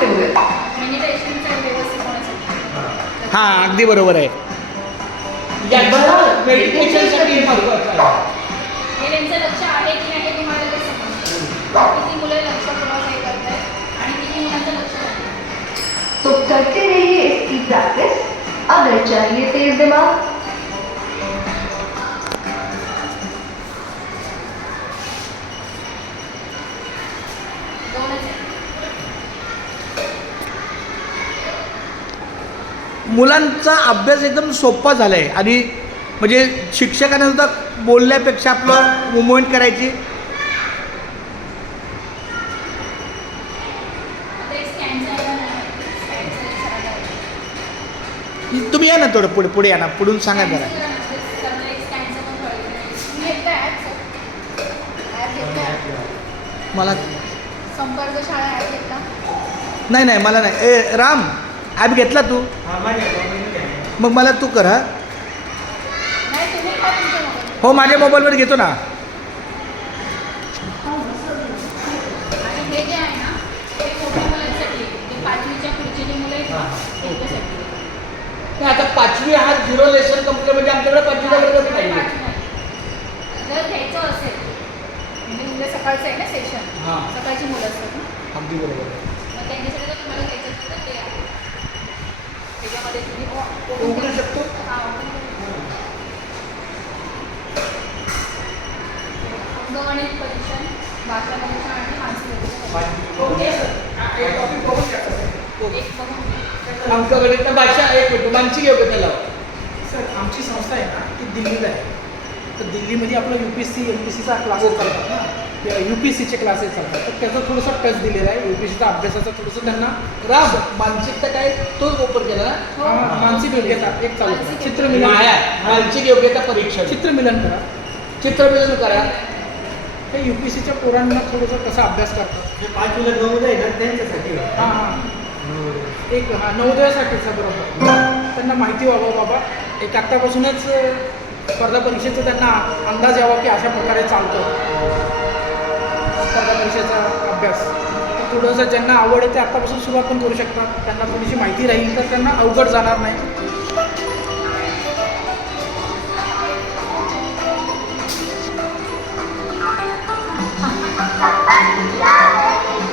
ठेवूया. हां अगदी बरोबर आहे. मेडिटेशनसाठी महत्त्वाचं आहे. हे त्यांचं लक्ष आहे की नाही हे तुम्हाला ते समजतं. किती मुलं लक्षपूर्वक हे करतायत आणि किती मुलांचं लक्ष नाही. तो करते रहिए इसकी प्रैक्टिस. अगर चाहिए तेज दिमाग. दोनच आहे. मुलांचा अभ्यास एकदम सोपा झाला आहे आणि म्हणजे शिक्षकांना सुद्धा बोलण्यापेक्षा आपलं मुवमेंट करायची. आता एक स्कॅनचा आहे ना, स्कॅनचा एक सराव आहे. तुम्ही या ना थोडं पुढे पुढे या ना, पुढून सांगा जरा. त्यांना एक स्कॅनचा पण कळलं नाही. तुम्ही एकदा ॲप घेतला, मला संपर्क शाळा ॲप घेतला. नाही नाही मला नाही. ए राम ॲप घेतला तू? मग मला तू कर. हा नाही तुम्ही का तुमच्या मोबाईल हो माझ्या मोबाईलवर घेतो ना. आणि हे जे आहे ना ते मोठ्या मुलांसाठी आहे. जे 5वीच्या पुढचे जे मुलं आहेत ना त्यांच्यासाठी आहे. नाही, आता 5वी हा 0 लेसन कंप्लीट म्हणजे आमच्याकडे 5वीचा वर्ग नाही. जर घ्यायचं असेल म्हणजे उद्या सकाळचं आहे ना सेशन, हां. सकाळची मुलं असतात ना, अगदी बरोबर. मग त्यांच्यासाठी जर तुम्हाला घ्यायचं असेल तर ते आहे. त्याच्यामध्ये तुम्ही उघडू शकतो. हां, open करू. अंगणित परीक्षण, भाषा परीक्षण आणि मानसिक परीक्षण. एक बघून अंकगणित भाषा एक मिनिट मानसिक योग्यता लाव. सर आमची संस्था आहे ना ती दिल्लीला आहे. तर दिल्लीमध्ये आपलं UPSC MPSCचा क्लासेस चालतात ना, UPSCचे क्लासेस चालतात. तर त्याचा थोडंसं टच दिलेला आहे. UPSCचा अभ्यासाचा थोडंसं त्यांना राम मानसिकता काय तोच ओपन केला ना. मानसिक योग्यता एक चालू करा. चित्रमिलन मानसिक योग्यता परीक्षा चित्रमिलन करा. चित्रमिलन करा. हे UPSCच्या पोरांना थोडंसं कसा अभ्यास करतात. जे 5वीला नवोदय आहे ना त्यांच्यासाठी आहे. हां हां एक नवोदयासाठीचा बरोबर त्यांना माहिती व्हावं बाबा. एक आत्तापासूनच स्पर्धा परीक्षेचा त्यांना अंदाज यावा की अशा प्रकारे चालतं स्पर्धा परीक्षेचा अभ्यास. तर थोडंसं ज्यांना आवड आहे ते आत्तापासून सुरुवात पण करू शकतात. त्यांना थोडीशी माहिती राहील तर त्यांना अवघड जाणार नाही.